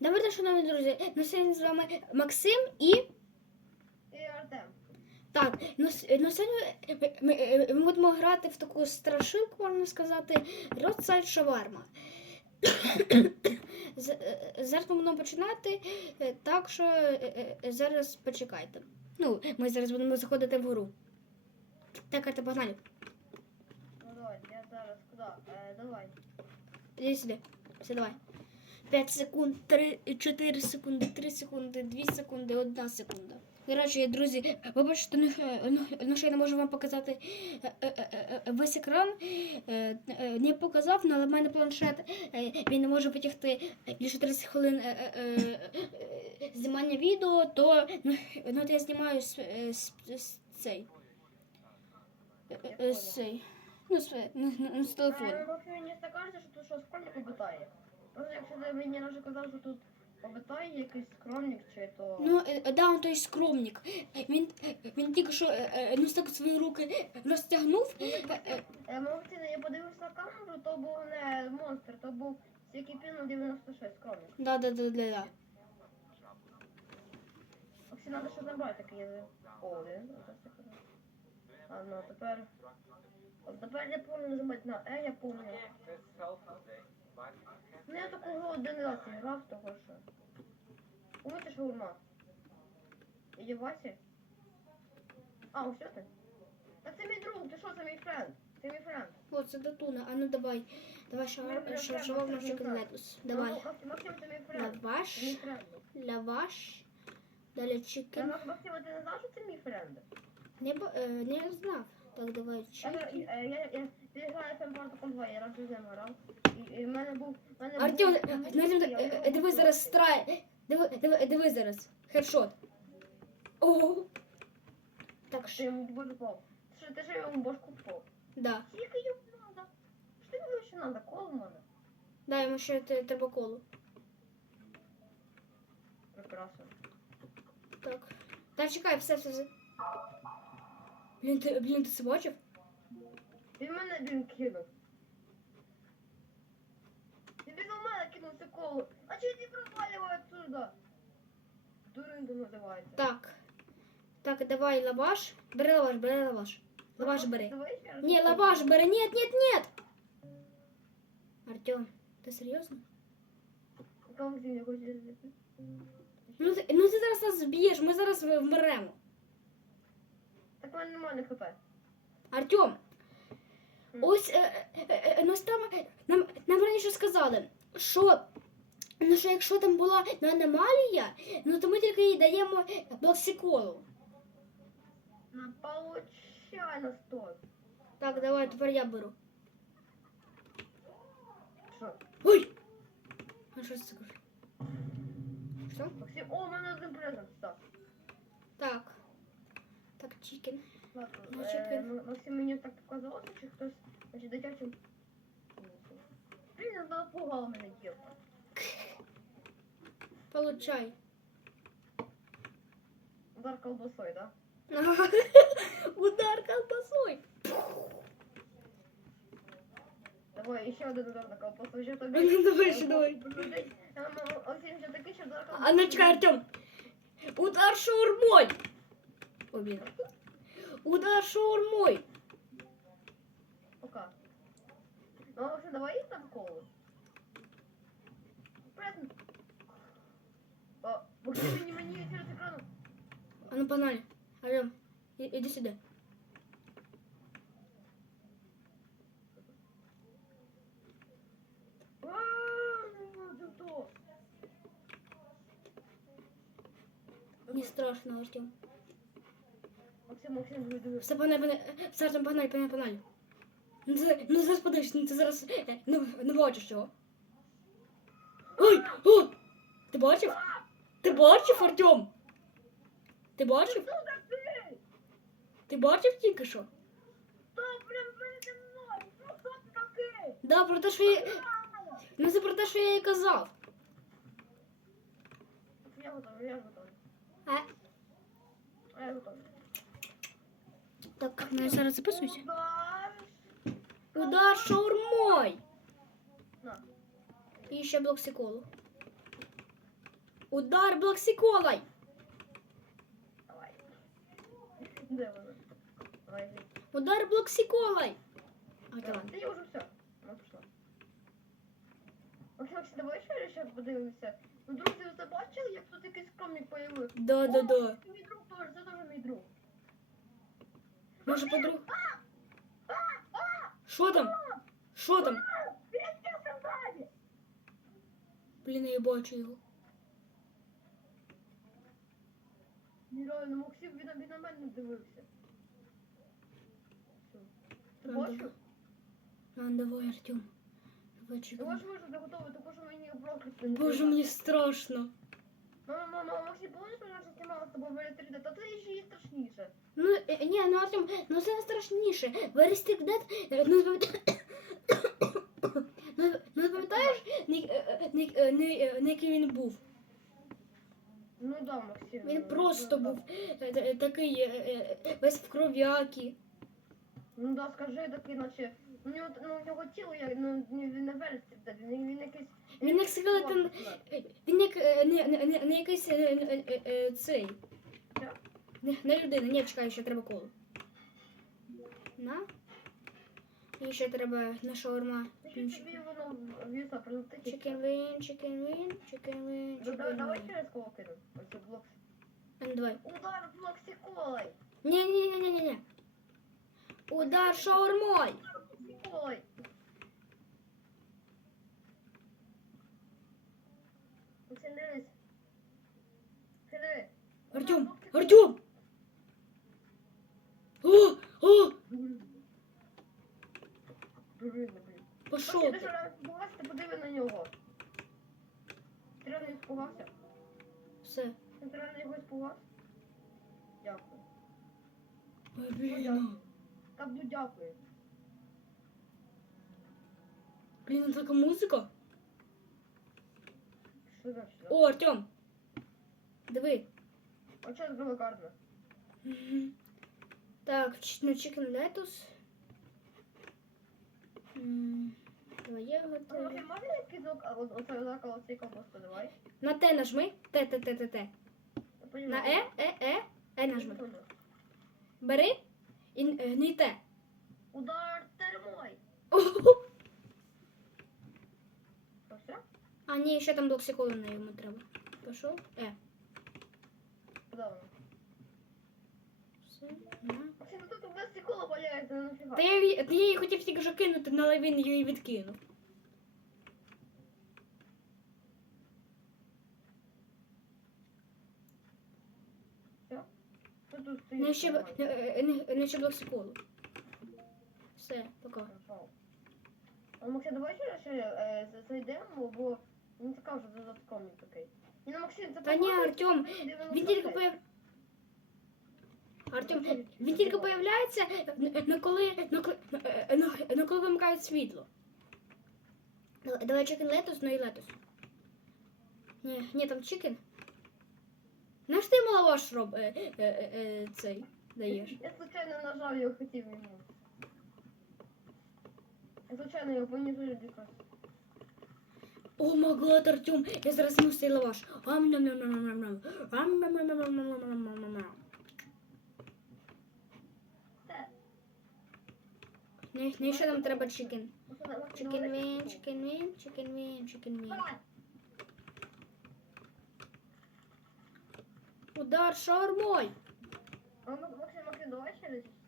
Давайте, шановні друзі, на сьогодні з вами Максим і. І Артем. Так, ну, ну сьогодні ми, ми, ми будемо грати в таку страшилку, можна сказати, Roadside. З- е, Зараз ми будемо починати, е, так що е, зараз почекайте. Ну, ми зараз будемо заходити в гру. Так, Арте, погнали. Ну давай, я зараз куди? Е, давай. Іди сюди. Все, давай. 5 секунд, 3, 4 секунди, 3 секунди, 2 секунди, 1 секунда. Коротше, друзі, вибачте, ну, е, ну, ну, що я не можу вам показати е, е, весь екран. Не показав, ну, але в мене планшет, він не може витягти більше 30 хвилин знімання відео, то ну, ну, от я знімаю з, з, з цей. з цей. Ну, з, ну, з телефону. Вообще мені кажеться, що тут щось скромник обитає. Просто якщо ти мені раніше казав, що тут обитає якийсь скромник чи то... Ну, е, да, он той скромник. Він, він тільки що е, е, ну, так свої руки розтягнув. Е, е, Е, я подивився на камеру, то був не монстр, то був Сікіпіно 96 скромник. Да, да, да, да, да. Максим, треба щось набрати таке. є. О? Оце. Ладно, а тепер... От тепер я помню нажимати на Е, я помню. Ну я такого один раз грав, того що. Умите шаурма. Є Вася? А, ось ти? Так це мій друг, ти що, це мій френд? Це мій френд. О, це датуна. А ну давай. Давай шавар, шавармовчик летус. Давай. Ну, Максим, це мій френд. Це мій Лаваш, френд. лаваш. Далі чикен. Максим, а ти не знав, що це мій френд? Не, е, не знав. Так, давай чикен. я, я, я, я граю сам Портоком 2, я раніше з грав. І, і в мене був... в мене Артем, Артем, е, е, диви зараз страй. Диви, диви, диви зараз. Хедшот. О. Так, що? йому бошку. Що ти ж йому бошку попав? Да. Скільки йому надо? Що тобі ще надо? Коло надо? Дай йому ще те- треба колу. Прекрасно. Так. Та чекай, все, все, все. Блін, ти, блін, ти це бачив? Він мене він кинув. Він до мене кинув це коло. А чого ти провалював отсюда? Дурин то називається. Так. Так, давай лаваш. Бери лаваш, бери лаваш. Лаваш бери. Давай ще раз. Не, лаваш бери. Нет, нет, нет. Артем, ти серйозно? Кому ти не хочеш зробити? Ну ти, ну ти зараз нас зб'єш, ми зараз в- вмремо. Так в мене немає хп. Артем, ось е, е, е, ну, там, нам, нам раніше сказали, що, ну, що якщо там була ну, аномалія, ну то ми тільки їй даємо блоксиколу. На получай на. Так, давай, тепер я беру. Що? Ой! А що це таке? Що? Максим, о, у мене один презент став. Так. Так, чікен. Ладно, Ну, е, чекай. М- Максим мені так показалося, чи хтось, значить, дитячим... Блін, вона напугала мене дівка. Получай. Удар колбасой, да? Удар колбасой. Давай, ще один удар на колбасу, ще тобі. Ну, давай, ще давай. Максим, ще такий, що удар А ну чекай, Артем. Удар шаурмой. Ой, блин. Удар шаурмой. Пока. Ну, Максим, давай їй там колу. Презент. О, Максим, мені, мені через екрану. А ну погнали. Артем, и- иди сюда. Ааа, ну, ти хто? Не страшно, Артем. Максим, Максим, диви, диви. Все, погнали, погнали. Все, Артем, погнали, погнали, погнали. Ну, ти, ну зараз подивишся, ну ти зараз е, не, не бачиш його. Ой, о! Ти бачив? Ти бачив, Артем? Ти бачив? Ти бачив тільки що? Ну? Да, про те, що я... Ну це про те, що я їй казав. Я готовий, я готовий. А я готовий. Так, ну я зараз записуюся. Удар. Шаурмой. І ще блоксиколу. Удар блоксиколой! Давай. Давай. Удар блоксиколой! А, Да, ладно. Та я вже все. Вона пішла. Максим, давай ще раз ще подивимося. Ну, друзі, ви забачили, як тут якийсь комік появився? Да, да, да. Мій друг теж, це теж мій друг. Може подруг. Що там? Що там? Він там ззаді! Блін, я бачу його. Нереально, Максим, він, він на мене дивився. Все. Ти Ну, бачив? добре. А, давай, Артем. Давай, Ти чекай. бачиш, ми вже готові, тому що мені прокляти не Боже, треба. мені страшно. Мама, мама, Максим, помниш, ми раніше знімали з тобою Варі 3D? Та це ще є страшніше. Ну, е, ні, ну Артем, ну це не страшніше. Верестик Дед, ну ну, ну пам'ятаєш, е, е, е, е, який він був? Ну да, Максим. Він ну, просто ну, да. був е, такий е, е, весь в кров'які. Ну да, скажи такий, наче. У нього, ну, у нього тіло, як, ну, він не вересті, він, він якийсь... Він як скелетон, е, він як е, не, не, не, не якийсь е, е, е, е, цей. Що? Не, не людина, ні, чекай, ще треба коло. На. І ще треба на шаурма. Тобі воно віса прилетить? Chicken wing, chicken wing, chicken wing, Ну, да- chicken Давай wing. раз кого кину. Ось блок. А, ну, давай. Удар блоксиколой! Ні, ні, ні, ні, ні, ні. Удар шаурмой. Ой. Артем, Артем! О, о! Пошел. Ти ти подиви на нього. Ти рано іскувався? Все. Ти рано испугался. іскував? Дякую. Побіна. Ну, ну дякую. Блін, ну така музика. Що за що? О, Артем. Диви. А що зробила гарно? Мгм. Так, ч- ну чикен летус. М, Давай я. Максим, можна якийсь звук, а от колоси колбаску давай? На Т нажми. Т, Т, Т, Т, Т. На Е, Е, Е, Е нажми. Бери і е, не Т. Удар термой. А, ні, ще там блоксиколи на йому треба. Пішов. Е. Все. На. Тут у валяється, ну нафіга. Та я, її- та я її хотів тільки що кинути, але він її відкинув. Що тут стоїть? Не ще, б- не, е, не, не ще блоксиколу. Все, пока. А, Максим, давай ще ще е, зайдемо, бо не така вже додатковий такий. Ні, ну Максим, це Та ні, по-моєму, Артем, 95. Він тільки появ... Артем, він тільки появляється, на- на коли, на, коли- на, е, коли вимикають світло. Давай, давай чикен летус, ну і летус. Ні, ні, там чикен. Наш ти маловаш роб, е, е, е, е, цей даєш? Я случайно нажав його, хотів йому. Я случайно його понизу якось. О май гад, Артем, я зараз з'їм цей лаваш. ам ням ням ням ням ням ам ням ням ням ням ням ням ням ням ням. Ні, ні, ще нам треба чикен. Максим, Максим, Chicken давай. wing, chicken wing, chicken wing, chicken wing. Давай. Удар шаурмой. Мак- Максим, Максим, давай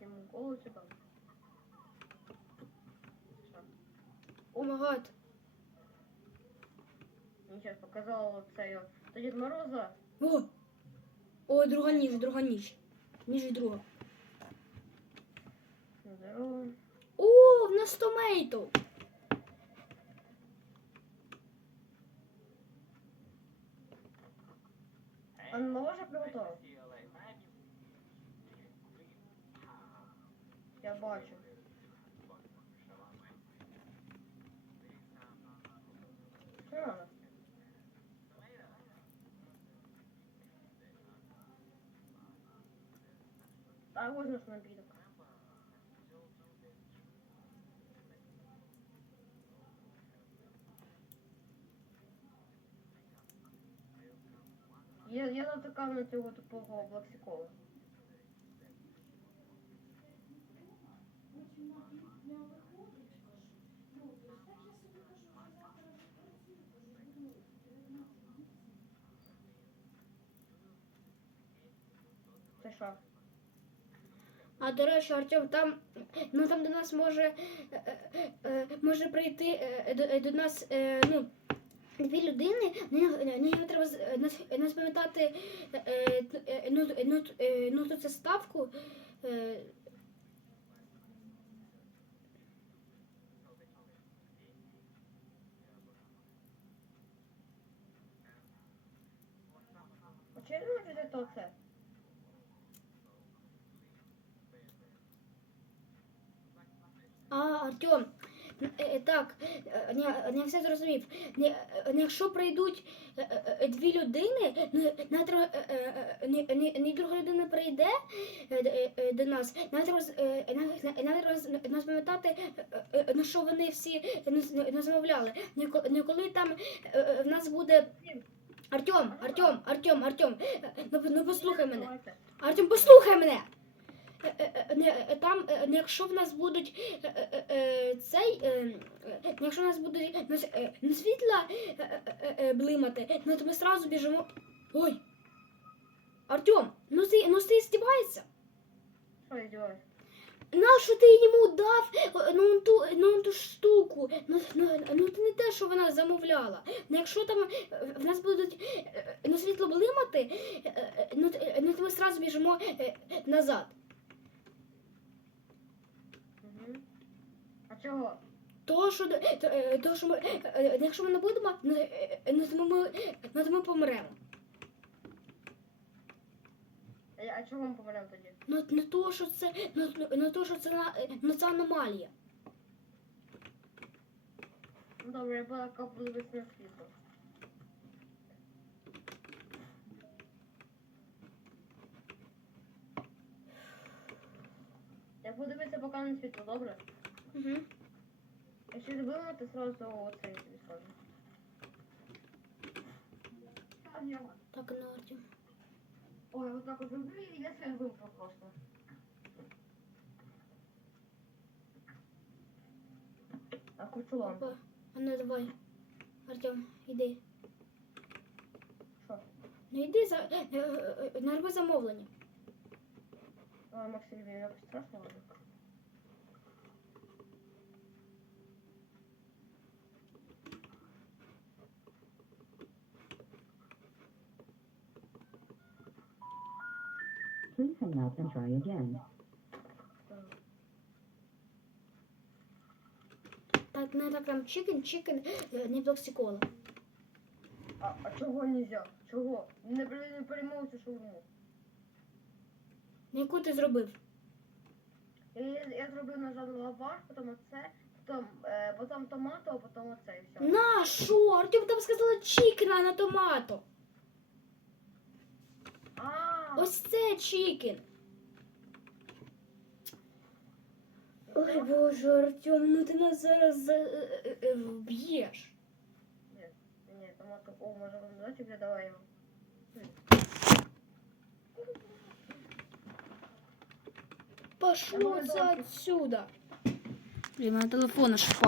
йому голову чи там. О май гад. Мені зараз показало це. Та Дід Мороза. О! О, друга ніж, друга ніж. Ніж і друга. Здорово. О, в нас томейто. Оно вже приготовив. Я бачу. Що? Так, ось наш напідок. Я, я натикав на цього тупого блоксикола. Це що? А до речі, Артем, там, ну, там до нас може, е, е, е, може прийти до, до нас ну, дві людини, не, не треба нас- пам'ятати е, е, ну, ну, е, ну, це ставку. Що то це. А, Артем, так, е, не, все зрозумів. Е, якщо прийдуть е, е, е, дві людини, не, е, е, е, друга людина прийде е, е, е, до нас, е, е, з- нас пам'ятати, е, е, е, на що вони всі замовляли. Не ко- коли там е, е, в нас буде. Артем, Артем, Артем, Артем, е, ну, ну послухай мене. Артем, послухай мене. Е, е, е, Не, е, там, е, не якщо в нас будуть е, е, е, цей, е, е, якщо в нас будуть ну, е, ну, світла е, е, е, е, блимати, ну то ми сразу біжимо. Ой! Артем, ну ти, ну ти здіваєшся? Що я делаю? Нащо ти йому дав е, ну, ту, ну, ту штуку? Ну, ну, ну це не те, що вона замовляла. Ну, якщо там е, в нас будуть е, е, ну, світло блимати, е, е, ну, е, ну то ми сразу біжимо е, е, назад. Угу. А чого? То, що, то, е, що ми, е, е, якщо ми не будемо, ну, ну, то ми, ну, то ми помремо. А, чого ми помремо тоді? Ну, не то, що це, ну, ну, ну, то, що це, на- ну, це аномалія. Ну добре, я була подивитися на світло. Я буду дивитися поки на світло, добре? Угу. Якщо забудемо, то сразу оце я тобі скажу. Так, ну, Артем. Ой, вот так вот і я себе вимкну просто. А хочу лампу. Опа. А ну, давай. Артем, іди. Що? Ну, йди, за, е, е, е, не замовлення. А, Максим, якось страшно ладно? Please hang up and try again. Так, не так там чикен, чикен, не блоксикола. А, а чого нельзя? Чого? Не, при- не перемовити шаурму. На яку ти зробив? Я, я, я зробив нажав лаваш, потім оце, потім, е, потім томато, а потім оце і все. На що? Артем там сказала чикен, а не томато. А, Ось це чикен. Ой, боже, Артем, ну ти нас зараз за- е, е, е, вб'єш. Ні, ні, томато, о, може вам дати, я давай його. Пошло Давай, це давай. отсюда. Блін, мене телефон аж впав.